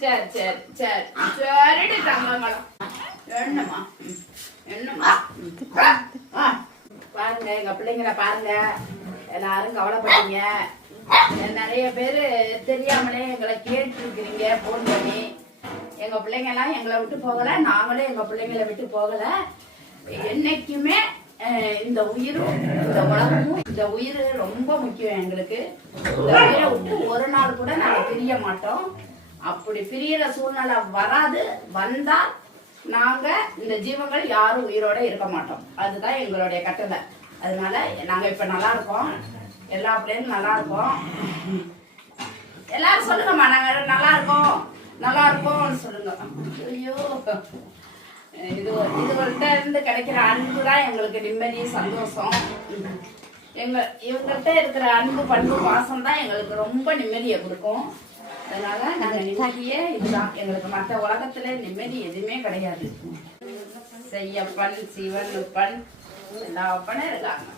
சரி சரி சரி சரிடி தங்கங்களும் என்னம்மா என்னம்மா பாருங்க எங்க பிள்ளைங்களை பாருங்க எல்லாரும் கவலைப்பட்டீங்க நிறைய பேரு தெரியாமலே எங்களை கேட்டுருக்கிறீங்க போன் பண்ணி எங்க பிள்ளைங்க எல்லாம் எங்களை விட்டு போகல நாங்களும் எங்க பிள்ளைங்களை விட்டு போகல என்னைக்குமே இந்த உயிரும் இந்த உலகமும் இந்த உயிர் ரொம்ப முக்கியம் எங்களுக்கு இந்த உயிரை விட்டு ஒரு நாள் கூட நாங்க பிரிய மாட்டோம் அப்படி பிரியற சூழ்நிலை வராது வந்தா நாங்க இந்த ஜீவங்கள் யாரும் உயிரோட இருக்க மாட்டோம் அதுதான் எங்களுடைய கட்டளை அதனால நாங்க இப்ப நல்லா இருக்கோம் எல்லா பிள்ளைங்களும் நல்லா இருக்கோம் எல்லாரும் சொல்லுங்கம்மா நாங்க நல்லா இருக்கோம்னு சொல்லுங்க ஐயோ இதுவள்கிட்ட இருந்து கிடைக்கிற அன்பு தான் எங்களுக்கு நிம்மதி சந்தோஷம் இவங்கள்ட்ட இருக்கிற அன்பு பண்பு பாசம் தான் எங்களுக்கு ரொம்ப நிம்மதியை கொடுக்கும் அதனால நாங்க நிம்மதியே இதுதான் எங்களுக்கு மற்ற உலகத்துல நிம்மதி எதுவுமே கிடையாது செய்யப்பன் சிவன் எல்லா அப்பனும் இருக்காங்க